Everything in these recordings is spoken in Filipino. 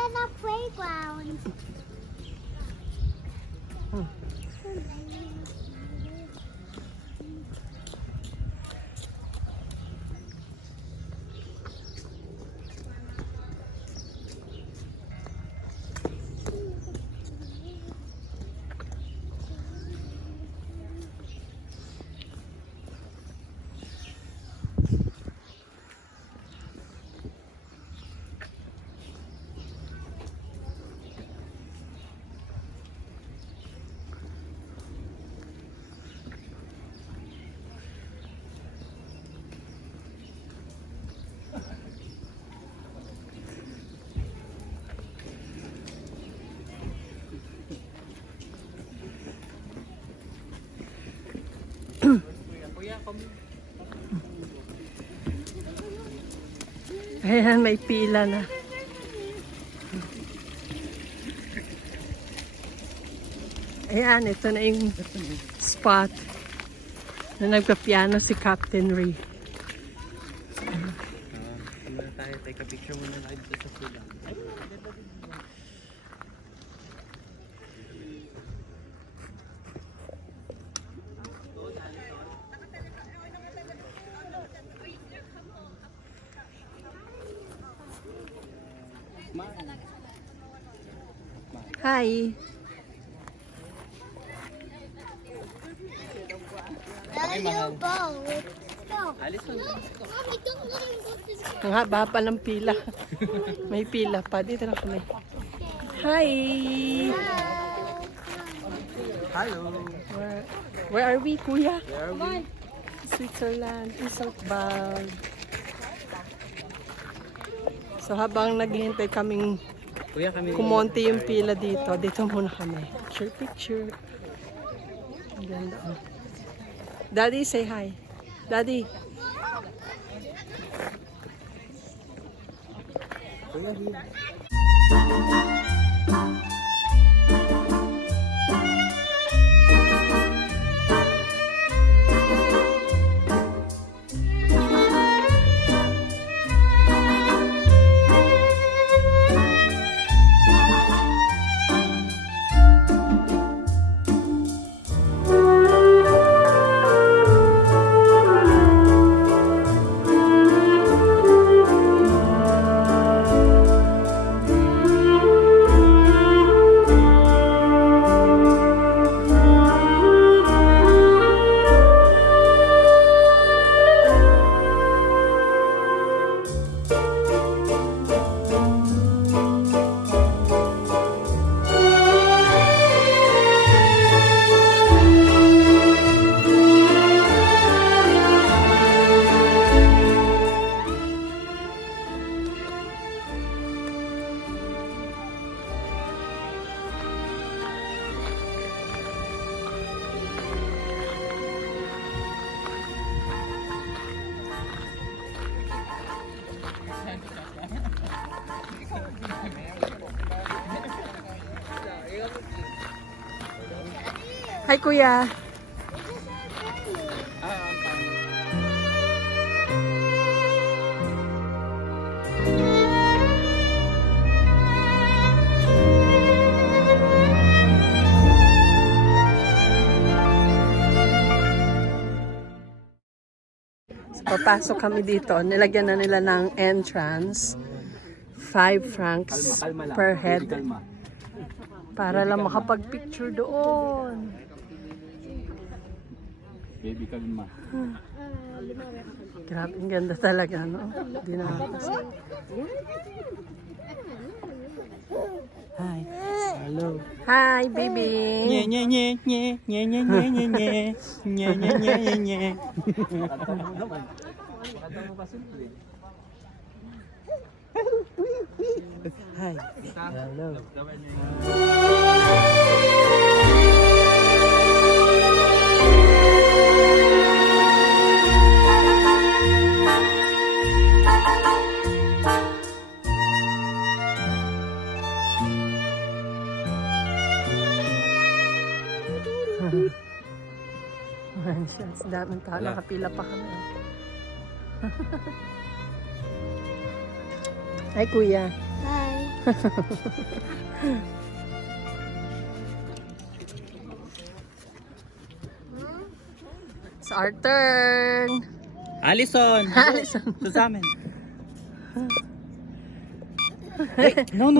at the playground. Ayan, may pila na. Ayan, ito na yung spot na nagpa-piano si Captain Ray. Tayo, take a picture muna tayo dito sa sila. Hi! Let's go. Alis mo. Mommy, don't let him go to the Ang haba pa ng pila. May pila pa. Dito na kami. Hi! Hello. Where are we, Kuya? Where are we? Switzerland. Isoltbad. So habang naghihintay kaming Kuya, kami kumonti yung pila dito, dito muna kami. Picture. Ang ganda. Oh. Daddy, say hi. Daddy. Kuya, here. Hi, Kuya. Papasok kami dito. Nilagyan na nila ng entrance. 5 francs per head. Para lang makapag-picture doon. Baby, kalma. Grabe, ang ganda talaga, no? Hindi na kasi. Hi. Hello. Hi, baby. Nye nye nye nye nye nye nye nye nye nye nye nye nye nye. Hi. Hello. Sa daming tao, nakapila pa kami. Hi, Kuya. Hi. It's our turn. Allison! Allison. Ito sa amin. Wait, no.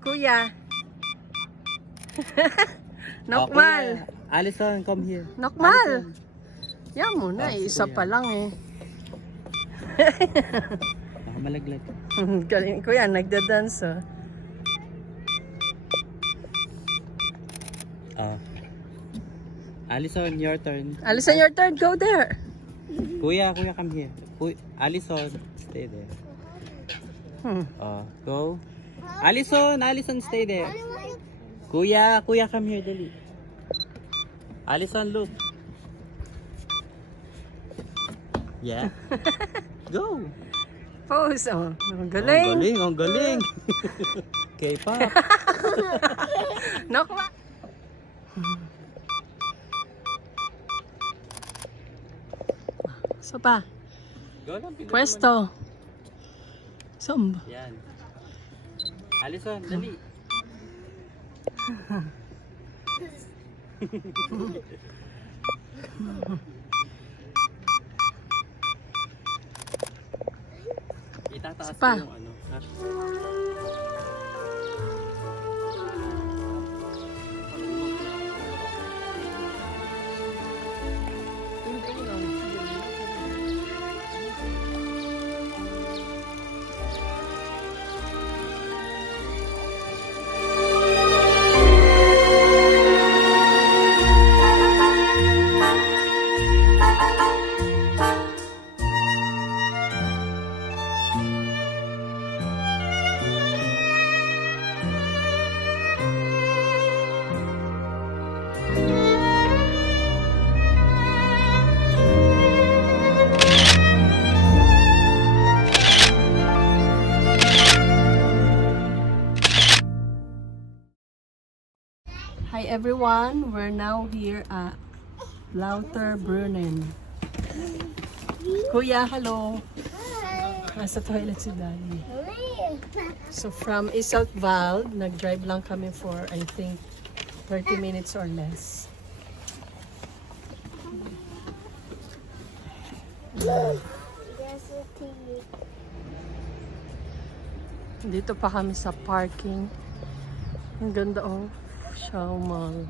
Kuya. Oh, Nokmal. kuya. Allison, come here. Nokmal. Yan mo na, Ah, si isa kuya. pa lang eh. Baka malaglag. Galing kuya, nagda-dance oh. Oh. Allison, your turn. Allison, your turn. Go there. Kuya, come here. Allison, stay there. Go. Allison, stay there. Kuya, come here, dali. Allison, look. Yeah. Go. Pose. Oh, Ang galing. galing. K-pop. Nokmal. So pa. Go lang, pili Pwesto. Samba. naman. Yan. Allison, dali. Itataas Pa. ko yung ano. Ha? Hi everyone, we're now here at Lauterbrunnen. Kuya, hello. Nasa toilet si Daddy. So from Isaltval, nag-drive lang kami for I think 30 minutes or less. Dito pa kami sa parking. Ang ganda oh. Shawmal.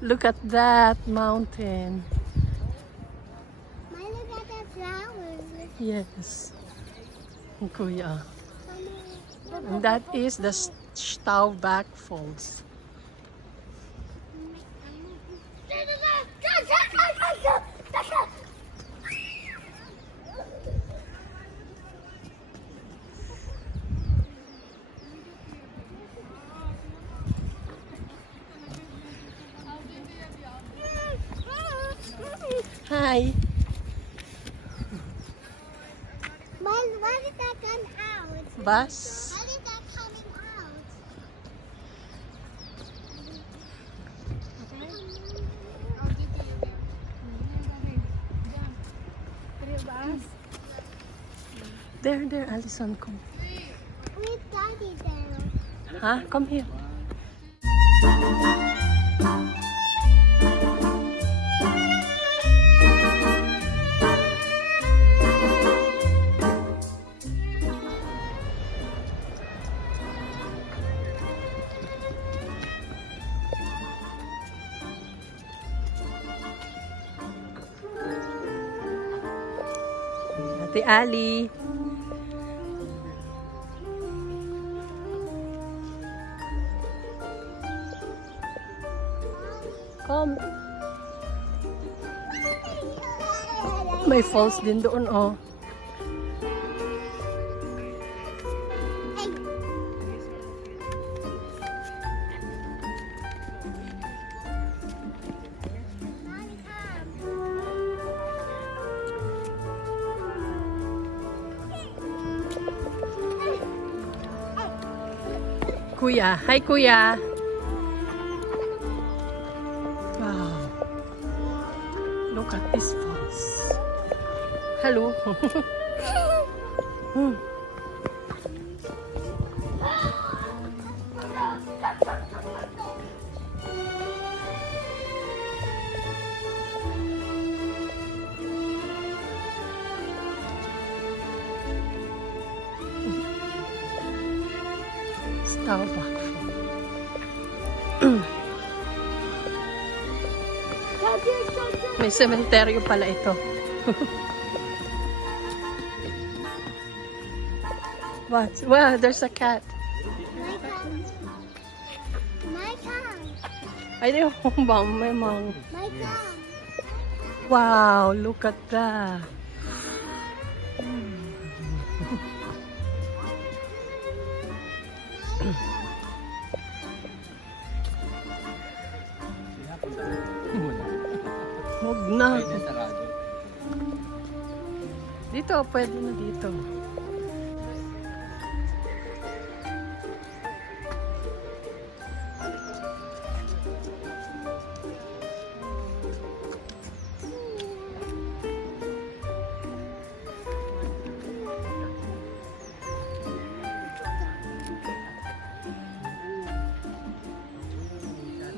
Look at that mountain. May look at the flowers. Yes. Kuya. And that is the Stauback Falls. Hi. Why did that come out? Bus. Why did that coming out? There, Allison, come. Where's Daddy there? Huh? Come here. Ate Ali. Come. May falls din doon, oh. Kuya. Hi, Kuya. Wow. Look at this falls. Hello. Tao Back. May sementeryo pala ito. What? Wow, there's a cat. My car. Ay, di ko bang may mang. My car. Wow, look at that. Huwag na. Dito, pwede na dito.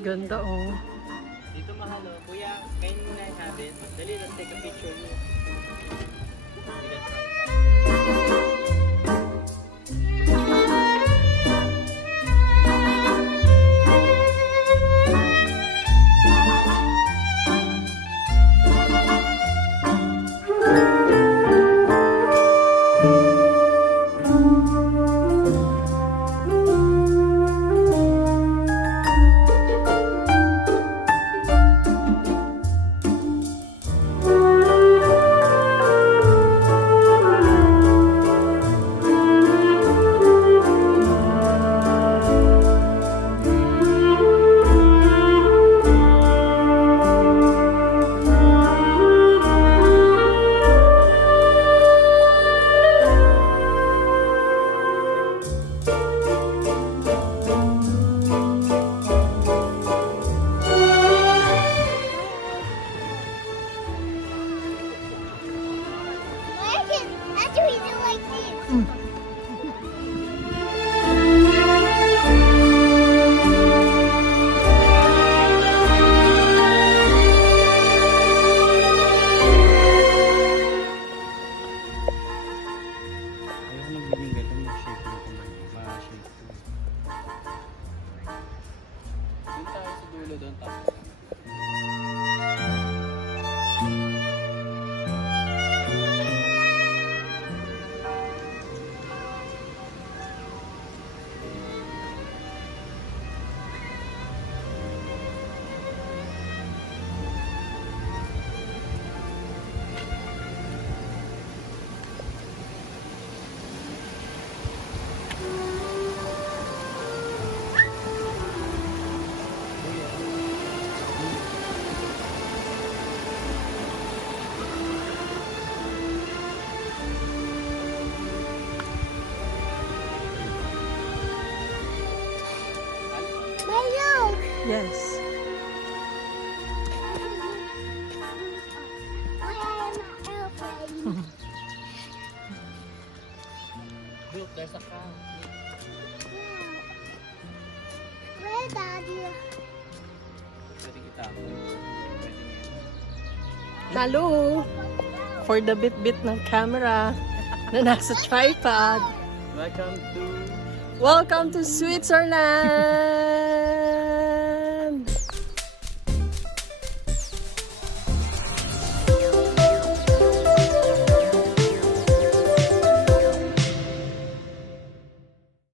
Ganda oh. Dito mahal oh. Kuya, kain muna yung habit. Dali, let's take a picture mo. That's what we do like this. Ayaw ko magiging ganun, mag-shake mo kamay. Ma-shake ko. Doon tayo sa dulo doon tapos. My nose. Yes. Why am I airplane? Look, there's a cow. Where, Daddy? Pwede kita. Pwede niya. Nalu! For the bit-bit ng camera na nasa tripod. Welcome to Welcome to Switzerland!